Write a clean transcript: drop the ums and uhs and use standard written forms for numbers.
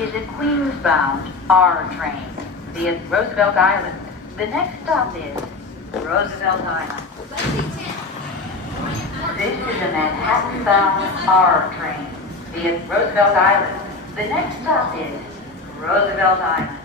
is a Queens-bound R train via Roosevelt Island. The next stop is Roosevelt Island. This is a Manhattan-bound R train via Roosevelt Island. The next stop is Roosevelt Island.